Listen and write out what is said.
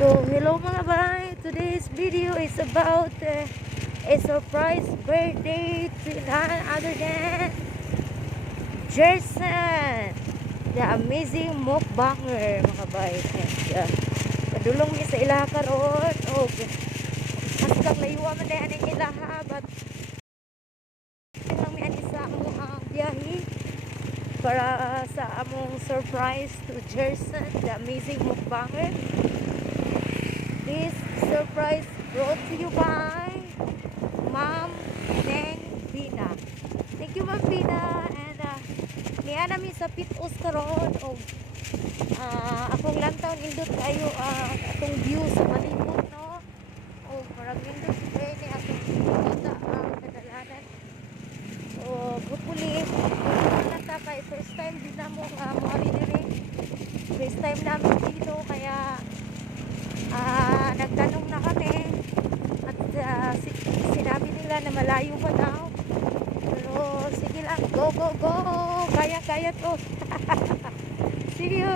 So, hello mga bay! Today's video is about a surprise birthday to none other than Jason, the Amazing Mukbanger mga bay. Padulong niya sa ilaha karon o mas kang layuwa man dayan ang ilaha but lang may anisa mo ang biyahe para sa among surprise to Jason, the Amazing Mukbanger. This surprise brought to you by Ma'am Neng Bina. Thank you, Ma'am Bina. And niya namin sa Pit-os karon o akong lantaw nindot kayo atong view sa malibot, no? O parang nindot kayo ni atong kita ang kadalanan. So hopefully nata kay first time din na mo moari dire. First time namin dito kaya nagtanong na kami at sinabi nila na malayo pa daw, pero sige lang, go go go, kaya kaya to. See you.